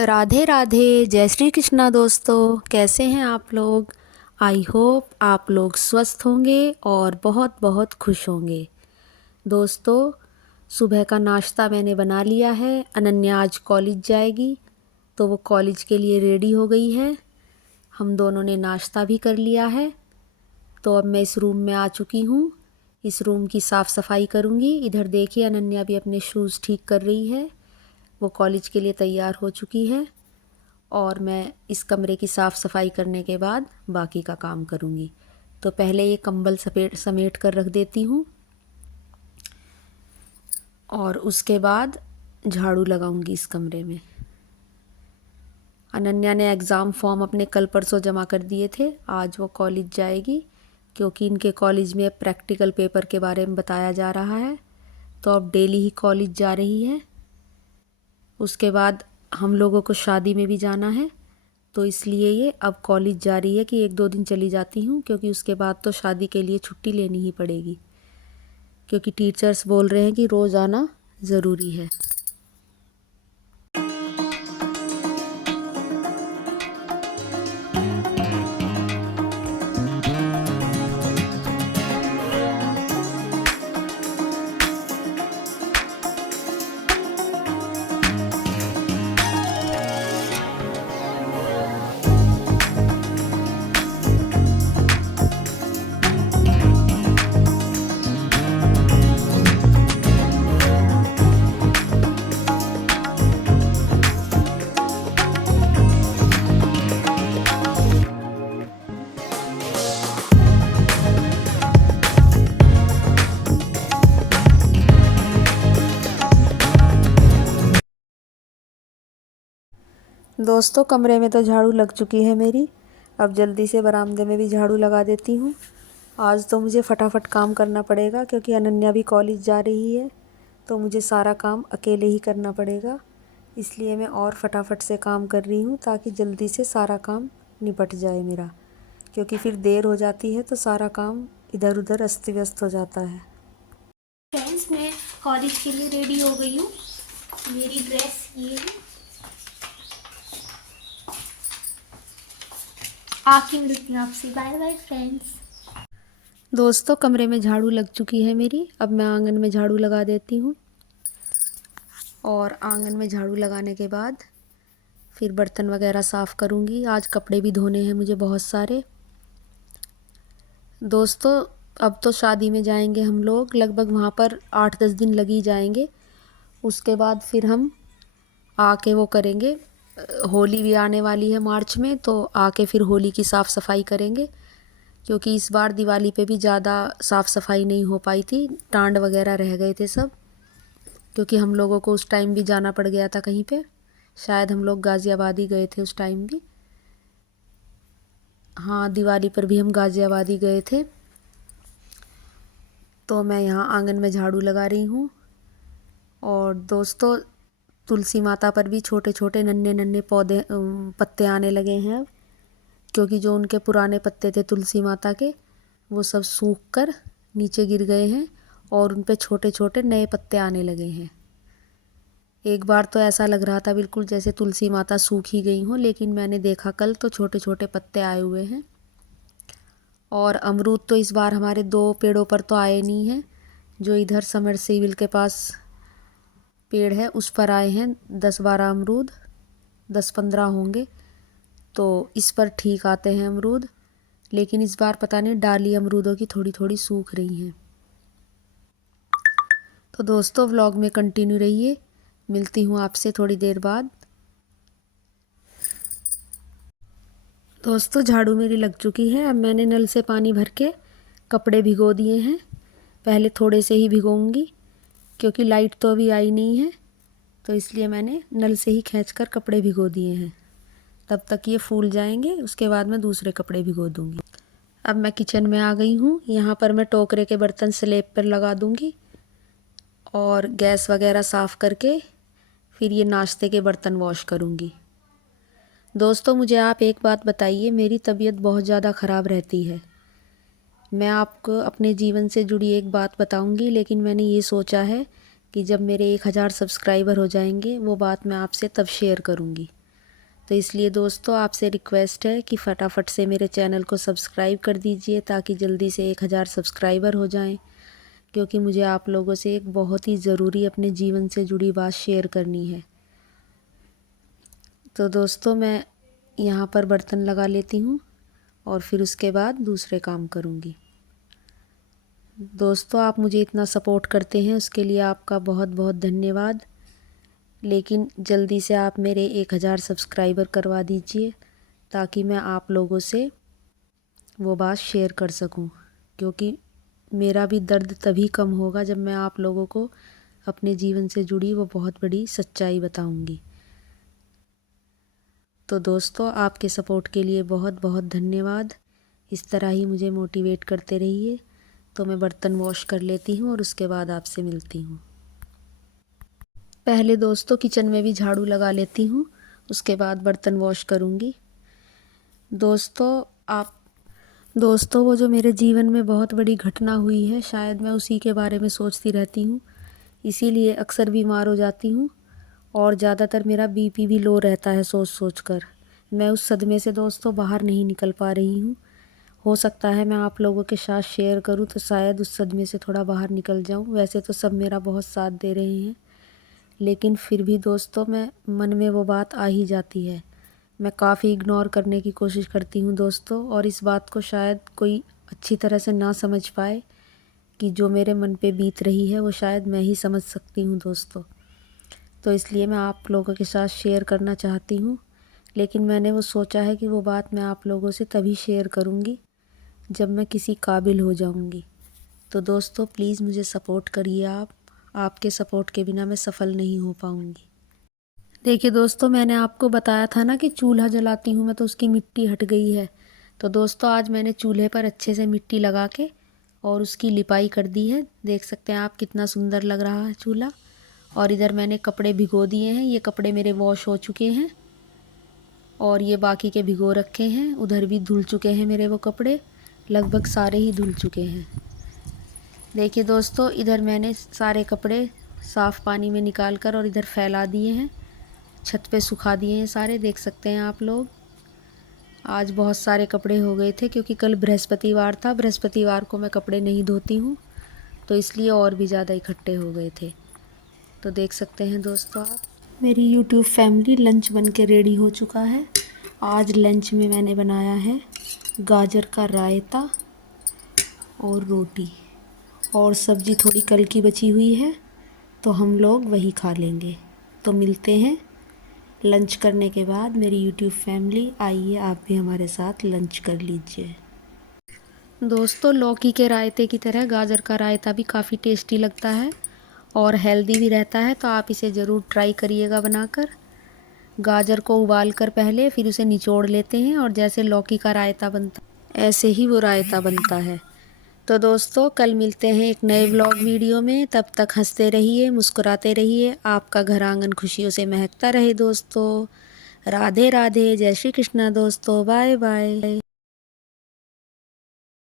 राधे राधे, जय श्री कृष्णा दोस्तों। कैसे हैं आप लोग? आई होप आप लोग स्वस्थ होंगे और बहुत बहुत खुश होंगे। दोस्तों, सुबह का नाश्ता मैंने बना लिया है। अनन्या आज कॉलेज जाएगी तो वो कॉलेज के लिए रेडी हो गई है। हम दोनों ने नाश्ता भी कर लिया है। तो अब मैं इस रूम में आ चुकी हूँ। इस रूम की साफ़ सफाई करूँगी। इधर देखिए, अनन्या भी अपने शूज़ ठीक कर रही है। वो कॉलेज के लिए तैयार हो चुकी है और मैं इस कमरे की साफ़ सफाई करने के बाद बाकी का काम करूँगी। तो पहले ये कंबल समेट कर रख देती हूँ और उसके बाद झाड़ू लगाऊंगी इस कमरे में। अनन्या ने एग्ज़ाम फॉर्म अपने कल परसों जमा कर दिए थे। आज वो कॉलेज जाएगी क्योंकि इनके कॉलेज में प्रैक्टिकल पेपर के बारे में बताया जा रहा है। तो अब डेली ही कॉलेज जा रही है। उसके बाद हम लोगों को शादी में भी जाना है, तो इसलिए ये अब कॉलेज जा रही है कि 1-2 दिन चली जाती हूँ, क्योंकि उसके बाद तो शादी के लिए छुट्टी लेनी ही पड़ेगी, क्योंकि टीचर्स बोल रहे हैं कि रोज़ आना ज़रूरी है। दोस्तों, कमरे में तो झाड़ू लग चुकी है मेरी। अब जल्दी से बरामदे में भी झाड़ू लगा देती हूँ। आज तो मुझे फटाफट काम करना पड़ेगा, क्योंकि अनन्या भी कॉलेज जा रही है, तो मुझे सारा काम अकेले ही करना पड़ेगा। इसलिए मैं और फटाफट से काम कर रही हूँ, ताकि जल्दी से सारा काम निपट जाए मेरा, क्योंकि फिर देर हो जाती है तो सारा काम इधर उधर अस्त व्यस्त हो जाता है। फ्रेंड्स, मैं कॉलेज के लिए रेडी हो गई हूँ। मेरी ड्रेस ये है। आके मिलती हूँ आपसे। Bye bye friends. दोस्तों, कमरे में झाड़ू लग चुकी है मेरी। अब मैं आंगन में झाड़ू लगा देती हूँ और आंगन में झाड़ू लगाने के बाद फिर बर्तन वगैरह साफ़ करूँगी। आज कपड़े भी धोने हैं मुझे बहुत सारे। दोस्तों, अब तो शादी में जाएंगे हम लोग, लगभग वहाँ पर 8-10 दिन लग ही जाएंगे। उसके बाद फिर हम आके वो करेंगे। होली भी आने वाली है मार्च में, तो आके फिर होली की साफ़ सफाई करेंगे, क्योंकि इस बार दिवाली पे भी ज़्यादा साफ़ सफाई नहीं हो पाई थी। टांड वगैरह रह गए थे सब, क्योंकि हम लोगों को उस टाइम भी जाना पड़ गया था कहीं पे। शायद हम लोग गाज़ियाबाद ही गए थे उस टाइम भी। हाँ, दिवाली पर भी हम गाज़ियाबाद ही गए थे। तो मैं यहाँ आंगन में झाड़ू लगा रही हूँ। और दोस्तों, तुलसी माता पर भी छोटे छोटे नन्हे नन्हे पत्ते आने लगे हैं अब, क्योंकि जो उनके पुराने पत्ते थे तुलसी माता के, वो सब सूख कर नीचे गिर गए हैं और उन पे छोटे छोटे नए पत्ते आने लगे हैं। एक बार तो ऐसा लग रहा था बिल्कुल जैसे तुलसी माता सूख ही गई हों, लेकिन मैंने देखा कल तो छोटे छोटे पत्ते आए हुए हैं। और अमरूद तो इस बार हमारे 2 पेड़ों पर तो आए नहीं हैं। जो इधर समरसेबिल के पास पेड़ है उस पर आए हैं 10-12 अमरूद, 10-15 होंगे। तो इस पर ठीक आते हैं अमरूद, लेकिन इस बार पता नहीं डाली अमरूदों की थोड़ी थोड़ी सूख रही हैं। तो दोस्तों, व्लॉग में कंटिन्यू रहिए। मिलती हूँ आपसे थोड़ी देर बाद। दोस्तों, झाड़ू मेरी लग चुकी है। अब मैंने नल से पानी भर के कपड़े भिगो दिए हैं। पहले थोड़े से ही भिगोऊंगी, क्योंकि लाइट तो अभी आई नहीं है, तो इसलिए मैंने नल से ही खींचकर कपड़े भिगो दिए हैं। तब तक ये फूल जाएंगे, उसके बाद मैं दूसरे कपड़े भिगो दूंगी। अब मैं किचन में आ गई हूँ। यहाँ पर मैं टोकरे के बर्तन स्लैब पर लगा दूंगी और गैस वगैरह साफ़ करके फिर ये नाश्ते के बर्तन वॉश करूँगी। दोस्तों, मुझे आप एक बात बताइए, मेरी तबीयत बहुत ज़्यादा ख़राब रहती है। मैं आपको अपने जीवन से जुड़ी एक बात बताऊंगी, लेकिन मैंने ये सोचा है कि जब मेरे 1000 सब्सक्राइबर हो जाएंगे, वो बात मैं आपसे तब शेयर करूंगी। तो इसलिए दोस्तों आपसे रिक्वेस्ट है कि फटाफट से मेरे चैनल को सब्सक्राइब कर दीजिए ताकि जल्दी से 1000 सब्सक्राइबर हो जाएं, क्योंकि मुझे आप लोगों से एक बहुत ही ज़रूरी अपने जीवन से जुड़ी बात शेयर करनी है। तो दोस्तों मैं यहाँ पर बर्तन लगा लेती हूँ और फिर उसके बाद दूसरे काम करूँगी। दोस्तों आप मुझे इतना सपोर्ट करते हैं उसके लिए आपका बहुत बहुत धन्यवाद। लेकिन जल्दी से आप मेरे 1000 सब्सक्राइबर करवा दीजिए ताकि मैं आप लोगों से वो बात शेयर कर सकूं, क्योंकि मेरा भी दर्द तभी कम होगा जब मैं आप लोगों को अपने जीवन से जुड़ी वो बहुत बड़ी सच्चाई बताऊंगी। तो दोस्तों आपके सपोर्ट के लिए बहुत बहुत धन्यवाद। इस तरह ही मुझे मोटिवेट करते रहिए। तो मैं बर्तन वॉश कर लेती हूँ और उसके बाद आपसे मिलती हूँ। पहले दोस्तों किचन में भी झाड़ू लगा लेती हूँ, उसके बाद बर्तन वॉश करूँगी। दोस्तों वो जो मेरे जीवन में बहुत बड़ी घटना हुई है, शायद मैं उसी के बारे में सोचती रहती हूँ, इसीलिए अक्सर बीमार हो जाती हूँ और ज़्यादातर मेरा बीपी भी लो रहता है सोच सोच कर। मैं उस सदमे से दोस्तों बाहर नहीं निकल पा रही हूँ। हो सकता है मैं आप लोगों के साथ शेयर करूँ तो शायद उस सदमे से थोड़ा बाहर निकल जाऊँ। वैसे तो सब मेरा बहुत साथ दे रहे हैं, लेकिन फिर भी दोस्तों मन में वो बात आ ही जाती है। मैं काफ़ी इग्नोर करने की कोशिश करती हूँ दोस्तों, और इस बात को शायद कोई अच्छी तरह से ना समझ पाए कि जो मेरे मन पे बीत रही है वो शायद मैं ही समझ सकती हूँ दोस्तों। तो इसलिए मैं आप लोगों के साथ शेयर करना चाहती हूँ, लेकिन मैंने वो सोचा है कि वो बात मैं आप लोगों से तभी शेयर करूँगी जब मैं किसी काबिल हो जाऊँगी। तो दोस्तों प्लीज़ मुझे सपोर्ट करिए आपके सपोर्ट के बिना मैं सफल नहीं हो पाऊँगी। देखिए दोस्तों मैंने आपको बताया था ना कि चूल्हा जलाती हूँ मैं तो उसकी मिट्टी हट गई है। तो दोस्तों आज मैंने चूल्हे पर अच्छे से मिट्टी लगा के और उसकी लिपाई कर दी है। देख सकते हैं आप कितना सुंदर लग रहा है चूल्हा। और इधर मैंने कपड़े भिगो दिए हैं, ये कपड़े मेरे वॉश हो चुके हैं और ये बाकी के भिगो रखे हैं। उधर भी धुल चुके हैं मेरे वो कपड़े, लगभग सारे ही धुल चुके हैं। देखिए दोस्तों इधर मैंने सारे कपड़े साफ़ पानी में निकाल कर और इधर फैला दिए हैं, छत पे सुखा दिए हैं सारे। देख सकते हैं आप लोग आज बहुत सारे कपड़े हो गए थे, क्योंकि कल बृहस्पतिवार था। बृहस्पतिवार को मैं कपड़े नहीं धोती हूँ तो इसलिए और भी ज़्यादा इकट्ठे हो गए थे। तो देख सकते हैं दोस्तों आप मेरी यूट्यूब फैमिली लंच बन के रेडी हो चुका है। आज लंच में मैंने बनाया है गाजर का रायता और रोटी, और सब्ज़ी थोड़ी कल की बची हुई है तो हम लोग वही खा लेंगे। तो मिलते हैं लंच करने के बाद। मेरी यूट्यूब फैमिली आइए आप भी हमारे साथ लंच कर लीजिए। दोस्तों लौकी के रायते की तरह गाजर का रायता भी काफ़ी टेस्टी लगता है और हेल्दी भी रहता है, तो आप इसे ज़रूर ट्राई करिएगा बनाकर। गाजर को उबाल कर पहले फिर उसे निचोड़ लेते हैं और जैसे लौकी का रायता बनता ऐसे ही वो रायता बनता है। तो दोस्तों कल मिलते हैं एक नए व्लॉग वीडियो में। तब तक हंसते रहिए, मुस्कुराते रहिए, आपका घर आंगन खुशियों से महकता रहे दोस्तों। राधे राधे, जय श्री कृष्णा दोस्तों, बाय बाय।